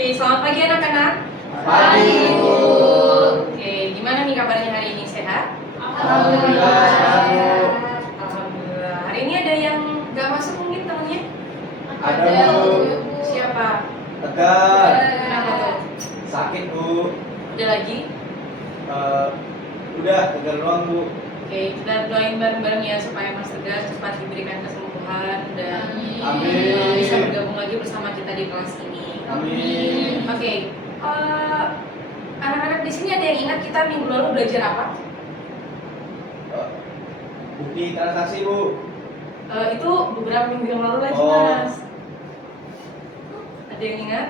Oke, selamat pagi anak-anak. Pagi, Bu. Oke, gimana nih kabarnya hari ini? Sehat? Alhamdulillah, sehat, Bu. Alhamdulillah. Hari ini ada yang nggak masuk mungkin temennya? Ada, Bu. Siapa? Tegar. Kenapa tuh? Sakit, Bu. Udah lagi? Udah, tegar doang, Bu. Oke, kita doain bareng-bareng ya supaya Mas Tegar cepat diberikan kesembuhan dan Amin. bisa bergabung lagi bersama kita di kelas ini. Amin. Oke, anak-anak di sini ada yang ingat kita minggu lalu belajar apa? Bukti transaksi, Bu. Itu beberapa minggu yang lalu lagi, Oh. Mas. Ada yang ingat?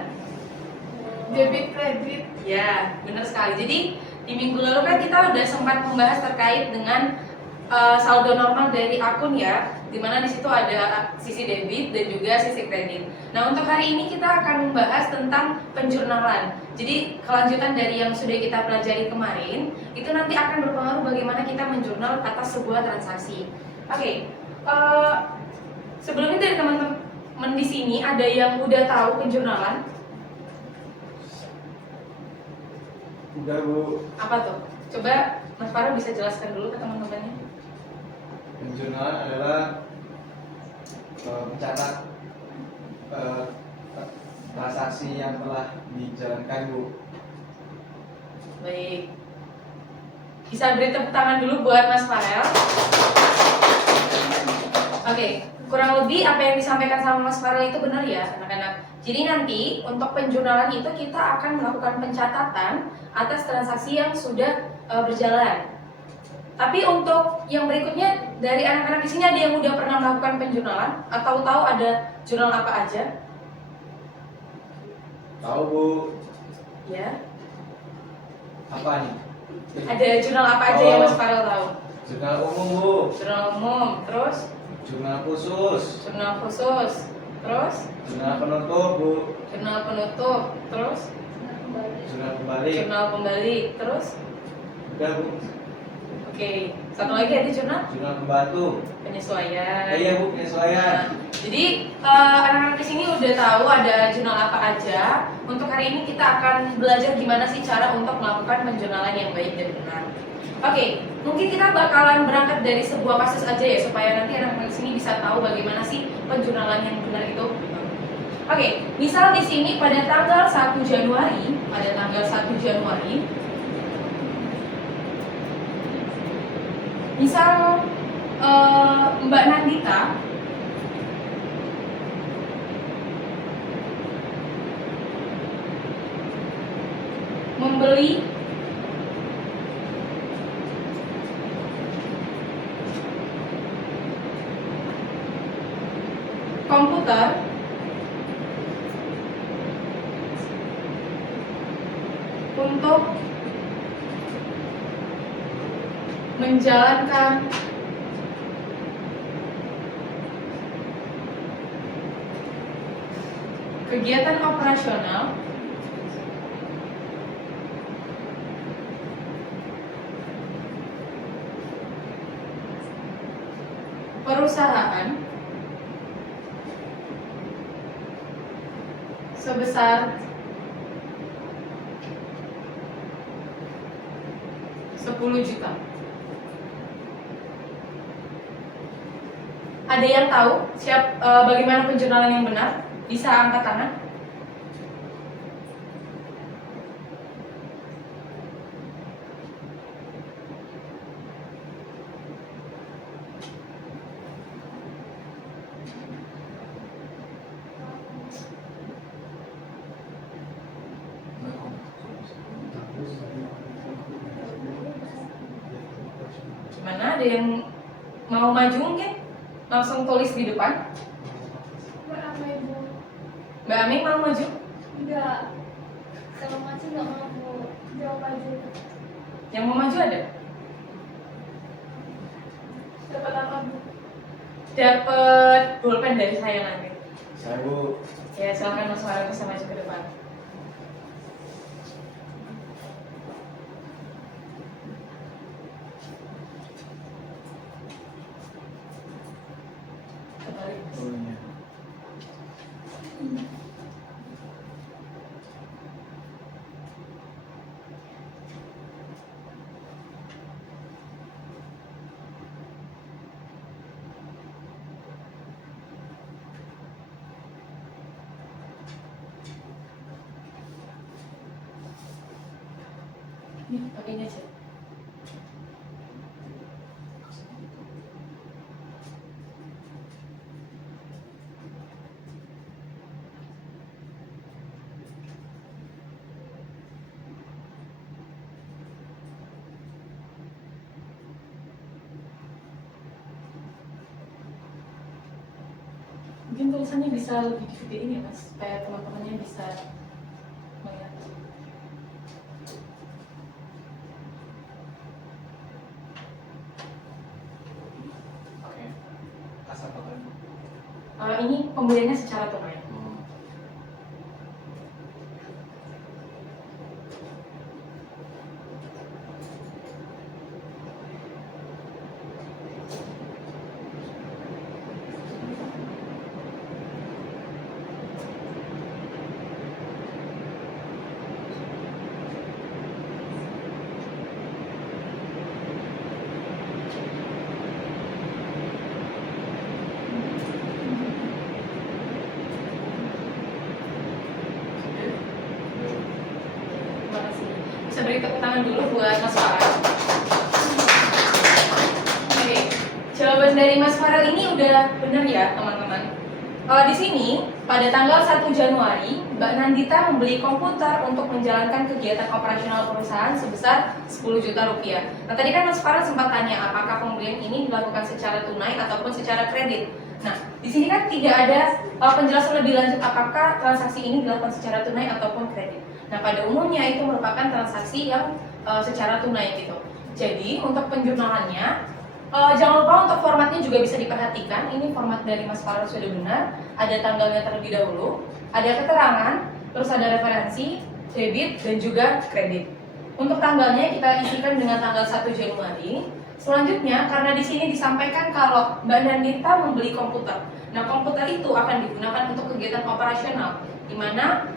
Debit kredit. Ya, benar sekali. Jadi di minggu lalu kan kita udah sempat membahas terkait dengan saldo normal dari akun ya, dimana di situ ada sisi debit dan juga sisi kredit. Nah, untuk hari ini kita akan membahas tentang penjurnalan. Jadi kelanjutan dari yang sudah kita pelajari kemarin itu nanti akan berpengaruh bagaimana kita menjurnal atas sebuah transaksi. Oke, sebelumnya dari teman-teman di sini ada yang udah tahu penjurnalan? Udah, Bu. Apa tuh? Coba Mas Farah bisa jelaskan dulu ke teman-temannya. Penjurnalan adalah mencatat transaksi yang telah dijalankan, Bu. Baik. Bisa beri tepuk tangan dulu buat Mas Farel. Oke, kurang lebih apa yang disampaikan sama Mas Farel itu benar ya, anak-anak. Jadi nanti untuk penjurnalan itu kita akan melakukan pencatatan atas transaksi yang sudah berjalan. Tapi untuk yang berikutnya dari anak-anak di sini ada yang udah pernah melakukan penjurnalan atau tahu ada jurnal apa aja? Tahu, Bu. Ya. Apa nih? Ada jurnal apa aja yang Mas Farel tahu? Jurnal umum, Bu. Jurnal umum, terus Jurnal khusus. jurnal khusus, terus Jurnal penutup, Bu. jurnal penutup, terus Jurnal kembali. jurnal pembalik, terus Udah, Bu. oke, satu lagi ada jurnal Jurnal pembantu. penyesuaian. Iya, Bu, penyesuaian. Jadi anak-anak di sini udah tahu ada jurnal apa aja. Untuk hari ini kita akan belajar gimana sih cara untuk melakukan penjurnalan yang baik dan benar. Oke, mungkin kita bakalan berangkat dari sebuah kasus aja ya supaya nanti anak-anak di sini bisa tahu bagaimana sih penjurnalan yang benar itu. Oke, misal di sini pada tanggal 1 Januari, misal Mbak Nandita membeli komputer untuk menjalankan kegiatan operasional perusahaan sebesar 10 juta. Ada yang tahu bagaimana penjurnalan yang benar? Bisa angkat tangan. Gimana? Ada yang mau maju mungkin? Langsung tulis di depan. Mbak apa Ibu? Mbak Aming mau maju? Enggak. Kalau maju enggak mau. Jawab aja. Yang mau maju ada? Dapat apa, Bu? Dapat bolpen dari saya nanti. Saya, Bu. Ya, silakan Mas Farel bisa maju ke depan. Nih, pakai ini aja. Mungkin tulisannya bisa lebih digedein ya mas, supaya teman-temannya bisa melihat. Oke. Kasar apa? Ini pembeliannya secara tunai. Terima kasih. Bisa beri tepuk tangan dulu buat Mas Farel. Oke, jawaban dari Mas Farel ini udah benar ya teman-teman. Di sini pada tanggal 1 Januari, Mbak Nandita membeli komputer untuk menjalankan kegiatan operasional perusahaan sebesar 10 juta rupiah. Nah tadi kan Mas Farel sempat tanya apakah pembelian ini dilakukan secara tunai ataupun secara kredit. Nah di sini kan tidak ada penjelasan lebih lanjut apakah transaksi ini dilakukan secara tunai ataupun kredit. Nah pada umumnya itu merupakan transaksi yang secara tunai gitu. Jadi untuk penjurnalannya jangan lupa untuk formatnya juga bisa diperhatikan. Ini format dari Mas Farel sudah benar. Ada tanggalnya terlebih dahulu, ada keterangan, terus ada referensi, debit, dan juga kredit. Untuk tanggalnya kita isikan dengan tanggal 1 Januari. Selanjutnya, karena di sini disampaikan kalau Mbak Nandita membeli komputer. Nah, komputer itu akan digunakan untuk kegiatan operasional, di mana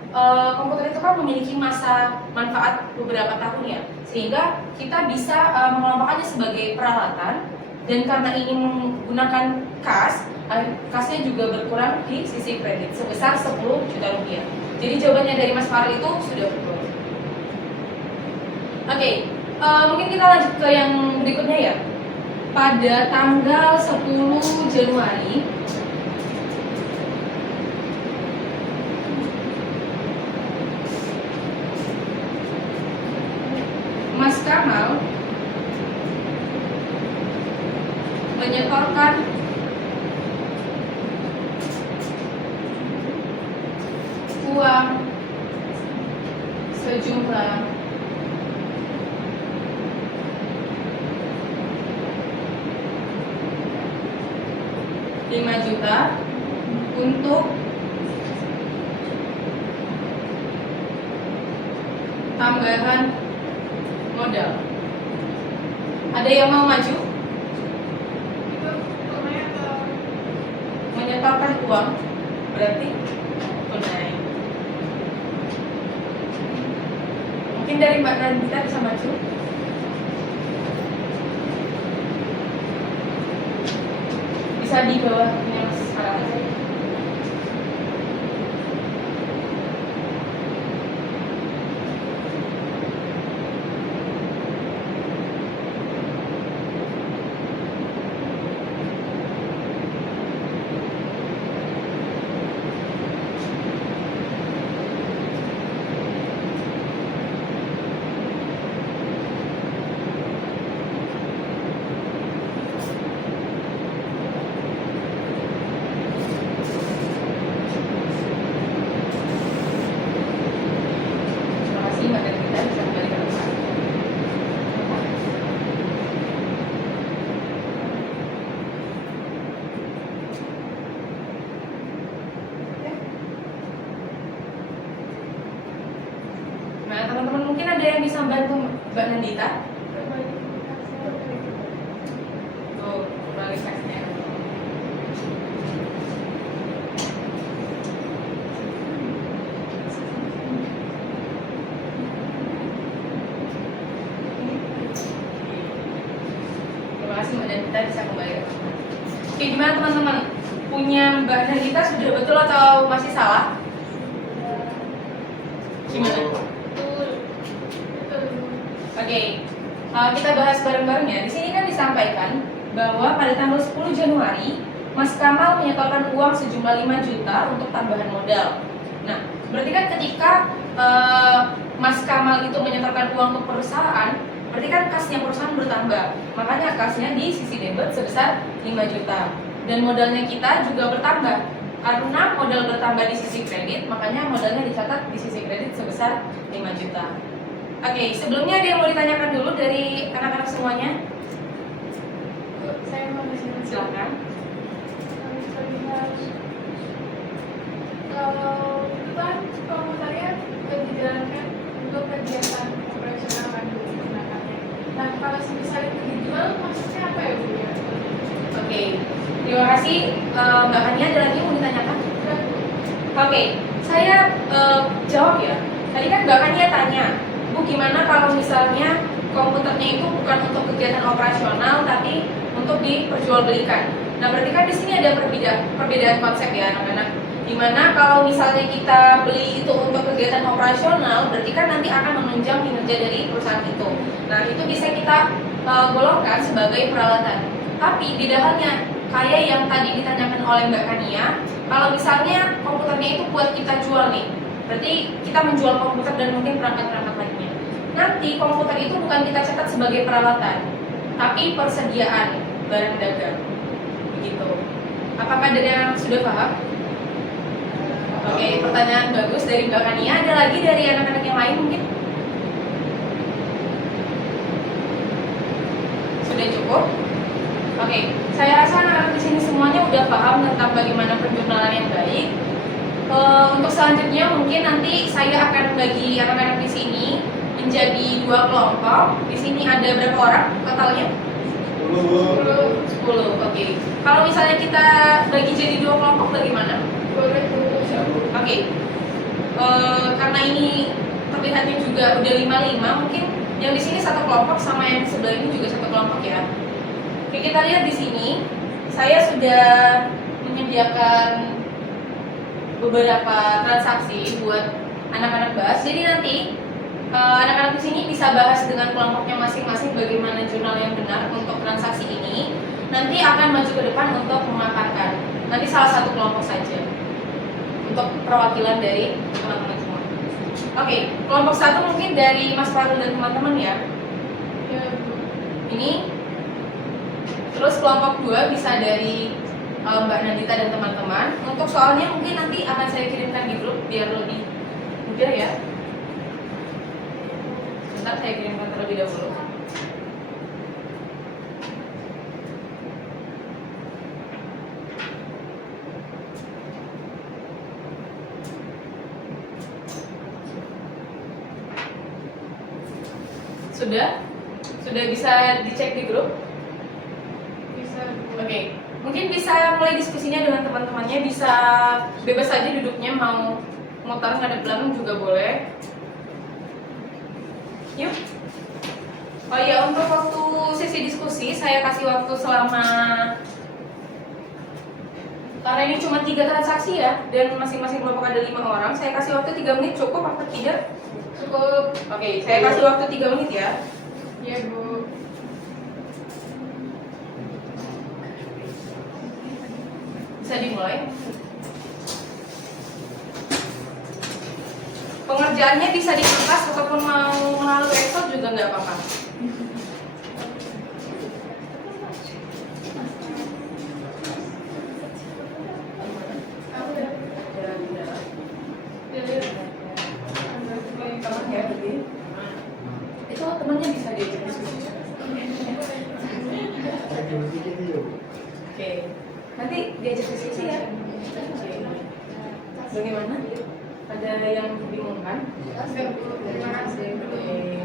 komputer itu kan memiliki masa manfaat beberapa tahun ya, sehingga kita bisa mengelompokkannya sebagai peralatan. Dan karena ini menggunakan kasnya juga berkurang di sisi kredit sebesar 10 juta rupiah. Jadi jawabannya dari Mas Farel itu sudah betul. Oke, mungkin kita lanjut ke yang berikutnya ya. Pada tanggal 10 Januari Mas Kamal menyetorkan uang sejumlah Rp5 juta untuk tambahan modal. Ada yang mau maju? Menyetorkan uang berarti tunai. Mungkin dari Mbak Nandita bisa maju. Bisa di bawahnya Mas Farel aja. Nah, teman-teman mungkin ada yang bisa bantu Mbak Nandita? Tuh, balik teksnya. Terima kasih Mbak Nandita, bisa kembali. Oke, gimana teman-teman? Punya Mbak Nandita sudah betul atau masih salah? Gimana? Oke, kita bahas bareng-bareng ya. Di sini kan disampaikan bahwa pada tanggal 10 Januari, Mas Kamal menyetorkan uang sejumlah 5 juta untuk tambahan modal. Nah, berarti kan ketika Mas Kamal itu menyetorkan uang ke perusahaan, berarti kan kasnya perusahaan bertambah. Makanya kasnya di sisi debit sebesar 5 juta. Dan modalnya kita juga bertambah. Karena modal bertambah di sisi kredit, makanya modalnya dicatat di sisi kredit sebesar 5 juta. Oke, sebelumnya ada yang mau ditanyakan dulu dari anak-anak semuanya? Saya mau disini. Silakan. Kalau itu kan komentarnya dijalankan untuk kegiatan operasional kan Bu gunakannya. Nah kalau misalnya itu dijual maksudnya apa ya Bu ya? Oke, terima kasih Mbak Hania. Ada lagi yang mau ditanyakan? Oke, saya jawab ya. Tadi kan Mbak Hania tanya, Bu gimana kalau misalnya komputernya itu bukan untuk kegiatan operasional tapi untuk diperjualbelikan. Nah berarti kan di sini ada perbedaan konsep ya anak-anak. Dimana kalau misalnya kita beli itu untuk kegiatan operasional, berarti kan nanti akan menunjang kinerja dari perusahaan itu. Nah itu bisa kita golongkan sebagai peralatan. Tapi beda halnya kayak yang tadi ditanyakan oleh Mbak Kania, kalau misalnya komputernya itu buat kita jual nih, berarti kita menjual komputer dan mungkin perangkat-perangkat lainnya. Nanti komputer itu bukan kita catat sebagai peralatan, tapi persediaan barang dagang. Begitu. Apakah dari anak sudah paham? Oke, pertanyaan bagus dari Mbak Kania. Ada lagi dari anak-anak yang lain mungkin? Sudah cukup? Oke, saya rasa anak-anak di sini semuanya udah paham tentang bagaimana penjumlahan yang baik. Untuk selanjutnya mungkin nanti saya akan bagi anak-anak di sini menjadi 2 kelompok. Di sini ada berapa orang totalnya? 10. Oke. Kalau misalnya kita bagi jadi 2 kelompok bagaimana? Boleh Bu. Oke. Karena ini terlihatnya juga udah 5-5, mungkin yang di sini 1 kelompok sama yang sebelah ini juga 1 kelompok ya. Oke, kita lihat di sini saya sudah menyediakan beberapa transaksi buat anak-anak bahas. Jadi nanti anak-anak di sini bisa bahas dengan kelompoknya masing-masing bagaimana jurnal yang benar untuk transaksi ini. Nanti akan maju ke depan untuk memaparkan. Nanti salah 1 kelompok saja untuk perwakilan dari teman-teman semua. Oke, kelompok 1 mungkin dari Mas Farul dan teman-teman ya. Ya Bu. Ini. Terus kelompok 2 bisa dari Mbak Nandita dan teman-teman. Untuk soalnya mungkin nanti akan saya kirimkan di grup biar lebih mudah ya. Sebentar saya kirimkan terlebih dahulu. Sudah bisa dicek di grup? Bisa Bu. Oke, mungkin bisa mulai diskusinya dengan teman-temannya. Bisa bebas aja duduknya, mau mutar ngadep belakang juga boleh. Yuk. Oh iya, untuk waktu sesi diskusi saya kasih waktu selama, karena ini cuma 3 transaksi ya, dan masing-masing kelompok ada 5 orang, saya kasih waktu 3 menit. Cukup atau tidak? Cukup. Oke, saya kasih waktu 3 menit ya. Iya Bu. Bisa dimulai. Pengerjaannya bisa di kertas ataupun mau melalui Excel juga nggak apa-apa. Itu temannya bisa diajak diskusi. Oke, nanti diajak diskusi ya. Oke. Bagaimana? Ada yang bingung kan? Enggak Bu. Terima kasih. Oke.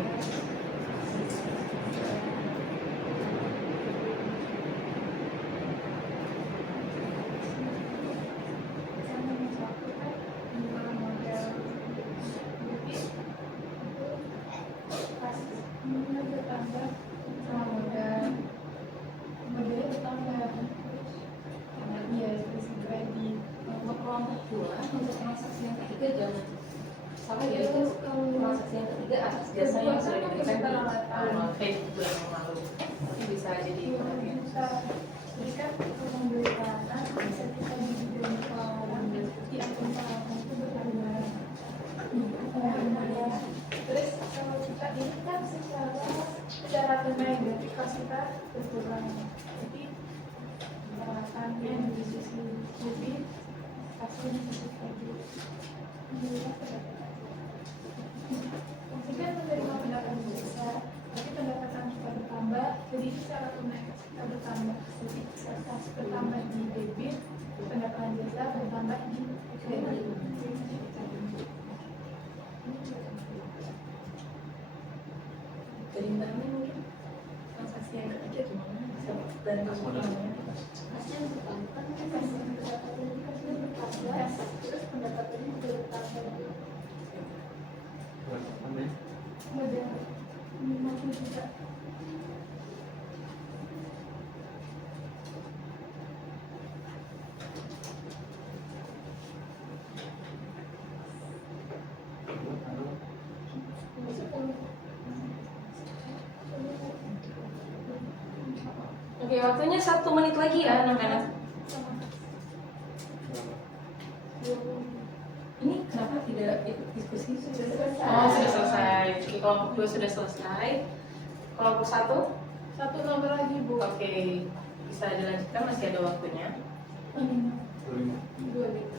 Untuk kelompok 2, untuk transaksi yang ketiga jangan. Sama ya itu transaksi yang ketiga atas jasa yang sudah diberikan di bulan yang lalu. Tapi bisa jadi perhatian. Jadi kan membeli tanah bisa kita dijual ke orang di akun tanah itu benar-benar. Terus kalau kita ini kan secara tunai berarti kas kita berkurang. Jadi perawatannya di sisi lebih, kasnya di sisi kredit. Maksudnya menerima pendapatan besar, tapi pendapatan kita bertambah, jadi secara tunai kita bertambah. Jadi kas bertambah di debit, pendapatan jasa bertambah di kredit. Dari Mbak Amin mungkin transaksi yang ketiga gimana? Bisa bantu semuanya? Kasnya bertambah, kasnya bertambah, terus pendapatannya juga bertambah. Modal 50 juta. Oke, waktunya 1 menit lagi ya anak-anak. Ini kenapa tidak ikut diskusi? Oh, sudah selesai. Jadi kelompok 2 sudah selesai. Kelompok 1? Satu nomor lagi, Bu. Oke, bisa dilanjutkan, masih ada waktunya. Dua gitu.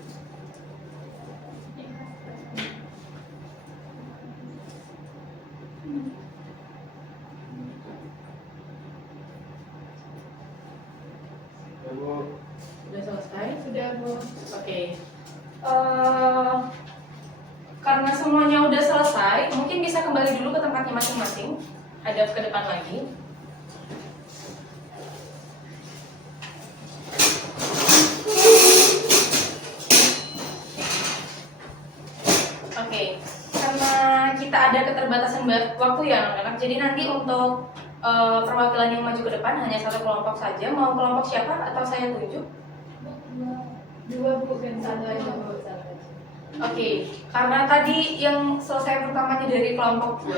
Sudah selesai? Sudah, Bu. Oke. Karena semuanya udah selesai, mungkin bisa kembali dulu ke tempatnya masing-masing. Hadap ke depan lagi. Oke, karena kita ada keterbatasan waktu ya anak-anak, jadi nanti untuk perwakilan yang maju ke depan hanya satu kelompok saja. Mau kelompok siapa atau saya tunjuk? Dua, Bu, dan satu aja, Bu. Oke, karena tadi yang selesai pertamanya dari kelompok 2,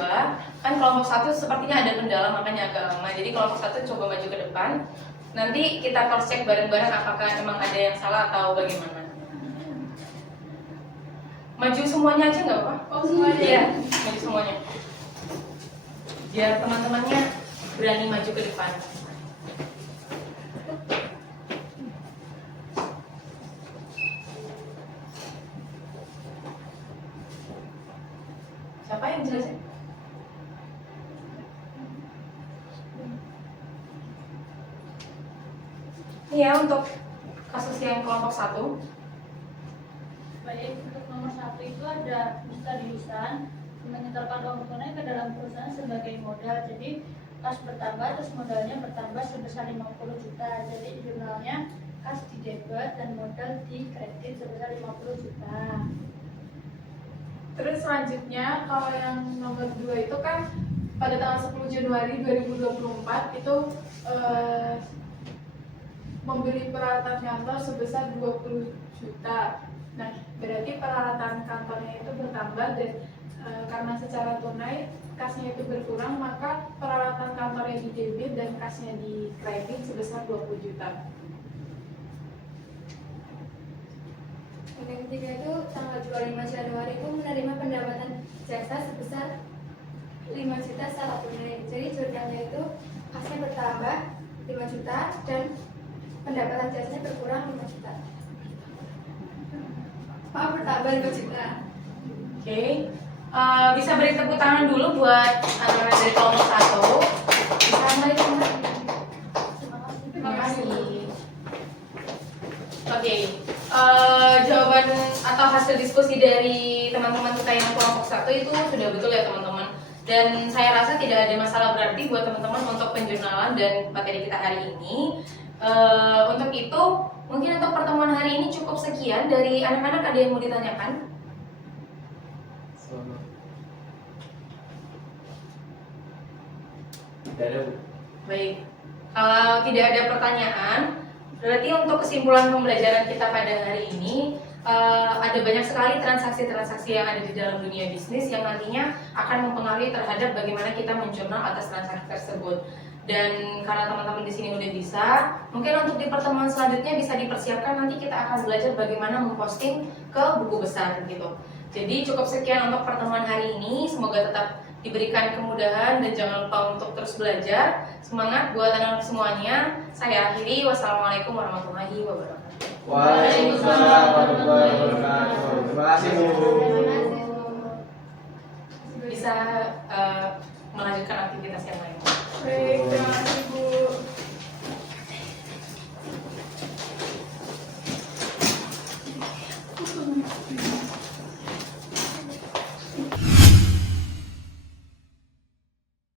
kan kelompok 1 sepertinya ada kendala makanya agak lama. Jadi kelompok 1 coba maju ke depan. Nanti kita cross check bareng-bareng apakah emang ada yang salah atau bagaimana. Maju semuanya aja nggak apa-apa? Oh, semuanya? Iya, maju semuanya. Biar teman-temannya berani maju ke depan. Siapa yang jelasin? Ini ya untuk kasus yang kelompok 1. Baik, untuk nomor 1 itu ada mustariusan menyetorkan uang tunai ke dalam perusahaan sebagai modal. Jadi kas bertambah, terus modalnya bertambah sebesar 50 juta. Jadi jurnalnya kas di debit dan modal di kredit sebesar 50 juta. Terus selanjutnya kalau yang nomor 2 itu kan pada tanggal 10 Januari 2024 itu membeli peralatan kantor sebesar 20 juta. Nah, berarti peralatan kantornya itu bertambah dan karena secara tunai kasnya itu berkurang, maka peralatan kantornya di debit dan kasnya di kredit sebesar 20 juta. Yang ketiga itu tanggal 25 Januari itu menerima pendapatan jasa sebesar 5 juta secara tunai. Jadi jurnalnya itu kasnya bertambah 5 juta dan pendapatan jasanya berkurang 5 juta. Maaf, bertambah 5 juta. Oke. Bisa beri tepuk tangan dulu buat anak-anak dari kelompok 1. Bisa kembali ke tempat. Terima kasih. Oke. Jawaban atau hasil diskusi dari teman-teman kita yang kelompok 1 itu sudah betul ya teman-teman. Dan saya rasa tidak ada masalah berarti buat teman-teman untuk penjurnalan dan materi kita hari ini. Untuk itu, mungkin untuk pertemuan hari ini cukup sekian. Dari anak-anak ada yang mau ditanyakan? Tidak ada, Bu. Baik, kalau tidak ada pertanyaan, berarti untuk kesimpulan pembelajaran kita pada hari ini, ada banyak sekali transaksi-transaksi yang ada di dalam dunia bisnis yang nantinya akan mempengaruhi terhadap bagaimana kita menjurnal atas transaksi tersebut. Dan karena teman-teman di sini udah bisa, mungkin untuk di pertemuan selanjutnya bisa dipersiapkan, nanti kita akan belajar bagaimana memposting ke buku besar gitu. Jadi cukup sekian untuk pertemuan hari ini, semoga tetap diberikan kemudahan dan jangan lupa untuk terus belajar. Semangat buat anak-anak semuanya. Saya akhiri, wassalamualaikum warahmatullahi wabarakatuh. Waalaikumsalam warahmatullahi wabarakatuh. Terima kasih Bu. Bisa melanjutkan aktivitas yang lain. Baik, terima kasih Bu.